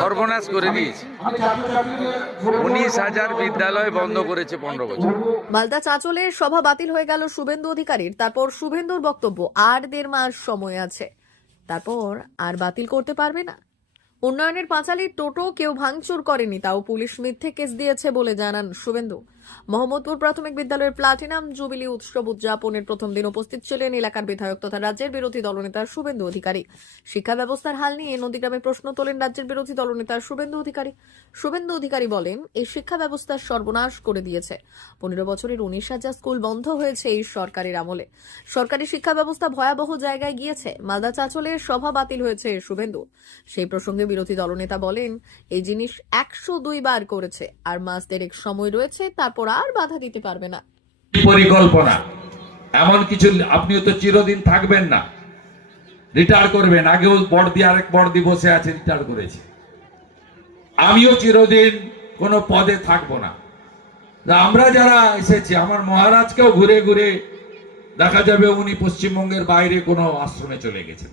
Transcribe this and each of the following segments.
সর্বনাশ করে দিয়েছে। 19,000 বিদ্যালয় বন্ধ করেছে 15 বছর। মালদা চাঁচলের সভা বাতিল হয়ে গেল শুভেন্দু অধিকারীর। তারপর শুভেন্দুর বক্তব্য, আর 1.5 মাস সময় আছে, তারপর আর বাতিল করতে পারবে না। উন্নয়নের পাঁচালীর টোটো কেউ ভাঙচুর করেনি, তাও পুলিশ মিথ্যে কেস দিয়েছে বলে জানান শুভেন্দু। মোহাম্মদপুর প্রাথমিক বিদ্যালয়ের প্লাটিনাম জুবিলি উৎসব উদযাপনের প্রথম দিন উপস্থিত ছিলেন এলাকার বিধায়ক তথা রাজ্যের বিরোধী দলনেতা শুভেন্দু অধিকারী। শিক্ষা ব্যবস্থার হাল নিয়ে নন্দীগ্রামে প্রশ্ন তোলেন রাজ্যের বিরোধী দলনেতা শুভেন্দু অধিকারী বলেন, এই শিক্ষা ব্যবস্থার সর্বনাশ করে দিয়েছে। 15 বছরের 19,000 স্কুল বন্ধ হয়েছে এই সরকারের আমলে। সরকারি শিক্ষা ব্যবস্থা ভয়াবহ জায়গায় গিয়েছে। মালদা চাঁচলের সভা বাতিল হয়েছে শুভেন্দু। সেই প্রসঙ্গে বিরোধী দলনেতা বলেন, এই জিনিস 102 বার করেছে, আর মাস দেড়েক সময় রয়েছে, তারপর আর বাধা দিতে পারবে না। পরিকল্পনা এমন কিছু, আপনিও তো চিরদিন থাকবেন না, রিটায়ার করবেন। আগেও বড়দি আরেক বড়দি বসে আছে, রিটায়ার করেছে। আমিও চিরদিন কোনো পদে থাকবো না। আমরা যারা এসেছি, আমার মহারাজকেও ঘুরে ঘুরে দেখা যাবে উনি পশ্চিমবঙ্গের বাইরে কোনো আশ্রমে চলে গেছেন,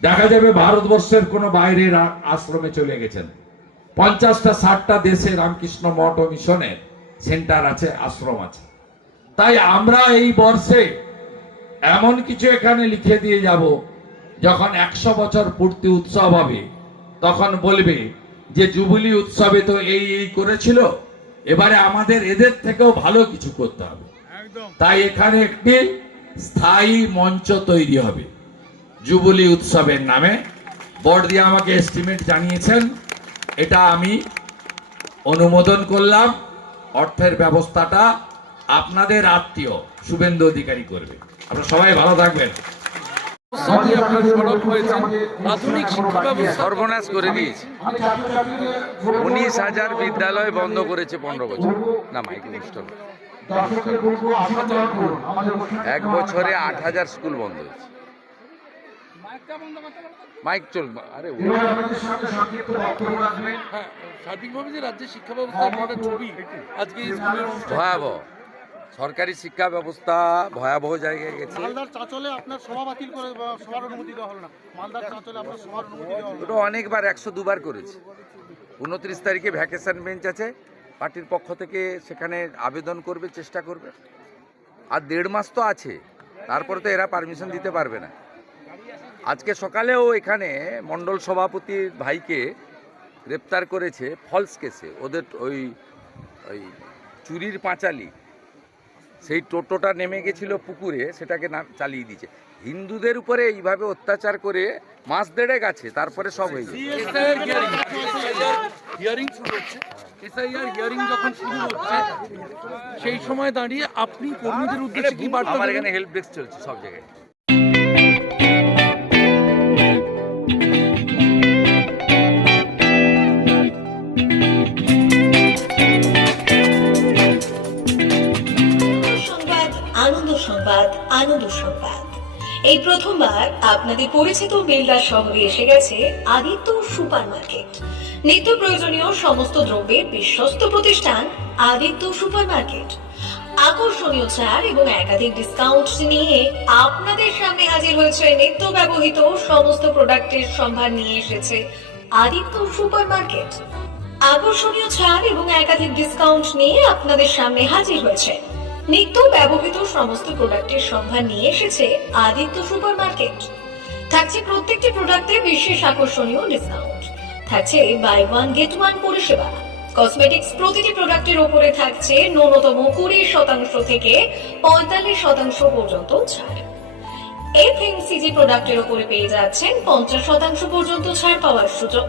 দেখা যাবে ভারতবর্ষের কোনো বাইরের আশ্রমে চলে গেছেন। 50টা 60টা দেশে রামকৃষ্ণ মঠ ও মিশনের সেন্টার আছে, আশ্রম আছে। তাই আমরা এই বর্ষে এমন কিছু এখানে লিখে দিয়ে যাব, যখন 100 বছর পূর্তি উৎসব হবে তখন বলবে যে জুবিলি উৎসবে তো এই করেছিল, এবারে আমাদের এদের থেকেও ভালো কিছু করতে হবে। তাই এখানে একটি স্থায়ী মঞ্চ তৈরি হবে জুবিলি উৎসবের নামে। বোর্ড দিয়ে আমাকে এস্টিমেট জানিয়েছেন, এটা আমি অনুমোদন করলাম। অর্থের ব্যবস্থাটা আপনাদের আত্মীয় শুভেন্দু অধিকারী করবে। আপনারা সবাই ভালো থাকবেন। প্রাথমিক শিক্ষা ব্যবস্থা সর্বনাশ করে দিয়েছে। 19,000 বিদ্যালয় বন্ধ করেছে 15 বছর। না, মাইক অনুষ্ঠান 1 বছরে 8,000 স্কুল বন্ধ হয়েছে। মাইক চলবে। আরে সার্বিকভাবে যে রাজ্যের শিক্ষা ব্যবস্থা ছবি আজকে ভয়াবহ। সরকারি শিক্ষা ব্যবস্থা ভয়াবহ জায়গায় গেছে। মালদার চাঁচলে আপনার সভা বাতিল করে সভার অনুমতি দেওয়া হলো না। মালদার চাঁচলে আপনার সভার অনুমতি দেওয়া হলো না। ওটা অনেকবার 102 বার করেছে। 29 তারিখে ভ্যাকেশন বেঞ্চ আছে, পার্টির পক্ষ থেকে সেখানে আবেদন করবে, চেষ্টা করবে। আর 1.5 মাস তো আছে, তারপরে তো এরা পারমিশন দিতে পারবে না। আজকে সকালেও এখানে মণ্ডল সভাপতির ভাইকে গ্রেপ্তার করেছে ফলস কেসে। ওদের ওই চুরির পাঁচালী, সেই টোটোটা নেমে গেছিল পুকুরে, সেটাকে চালিয়ে দিয়েছে। হিন্দুদের উপরে এইভাবে অত্যাচার করে মাস দেড়েক আছে, তারপরে সব হয়ে যায়। হিয়ারিং শুরু হচ্ছে, এসআইআর হিয়ারিং যখন শুরু হচ্ছে সেই সময় দাঁড়িয়ে আপনি কর্মীদের উদ্দেশ্যে কি বার্তা? আমার এখানে হেল্প ডেস্ক চলছে সব জায়গায়। আনন্দ সংবাদ। এই প্রথমবার আপনাদের পরিচিত বেলদা শহরে এসে গেছে আদিত্য সুপার মার্কেট। নিত্য প্রয়োজনীয় সমস্ত দ্রব্যের বিশ্বস্ত প্রতিষ্ঠান আদিত্য সুপার মার্কেট। আকর্ষণীয় ছাড় এবং একাধিক ডিসকাউন্ট নিয়ে আপনাদের সামনে হাজির হয়েছে। নিত্য ব্যবহৃত সমস্ত প্রোডাক্টের সম্ভার নিয়ে এসেছে আদিত্য সুপার মার্কেট। আকর্ষণীয় ছাড় এবং একাধিক ডিসকাউন্ট নিয়ে আপনাদের সামনে হাজির হয়েছে। নিত্য ব্যবহৃত সমস্ত প্রোডাক্টের সম্ভার নিয়ে এসেছে আদিত্য সুপার মার্কেট। থাকছে প্রত্যেকটি প্রোডাক্টে বিশেষ আকর্ষণীয় ডিসকাউন্ট, থাকছে বাই ওয়ান গেট ওয়ান পরিষেবা। কসমেটিক্স প্রতিটি প্রোডাক্টের উপরে থাকছে ন্যূনতম 20% থেকে 45% পর্যন্ত ছাড়। এফএমসিজি প্রোডাক্টের উপরে পেয়ে যাচ্ছেন 50% পর্যন্ত ছাড় পাওয়ার সুযোগ।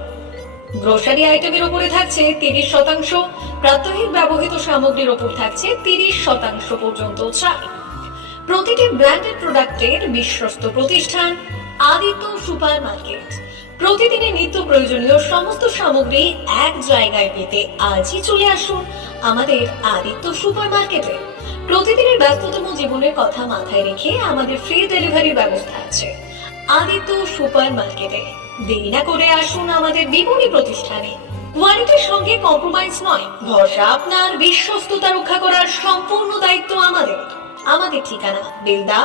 গ্রোসারি আইটেমের উপরে থাকছে 30%, প্রাত্যহিক ব্যবহৃত সামগ্রীর উপর থাকছে 30% পর্যন্ত ছাড়। প্রতিটি ব্র্যান্ডেড প্রোডাক্টের বিশ্বস্ত প্রতিষ্ঠান আদিত্য সুপার মার্কেট। প্রতিদিনের নিত্য প্রয়োজনীয় সমস্ত সামগ্রী এক জায়গায় পেতে আজই চলে আসুন আমাদের আদিত্য সুপার মার্কেটে। প্রতিদিনের ব্যস্ততম জীবনের কথা মাথায় রেখে আমাদের ফ্রি ডেলিভারির ব্যবস্থা আছে আদিত্য সুপার মার্কেটে। দেরি না করে আসুন আমাদের বিপণী প্রতিষ্ঠানে। কোয়ালিটির সঙ্গে কম্প্রোমাইজ নয়, ভরসা আপনার, বিশ্বস্ততা রক্ষা করার সম্পূর্ণ দায়িত্ব আমাদের। আমাদের ঠিকানা বেলদা,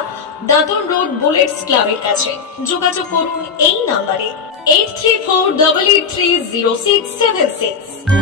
দাদন রোড, বুলেটস ক্লাবের কাছে। যোগাযোগ করুন এই নাম্বারে। 8348830676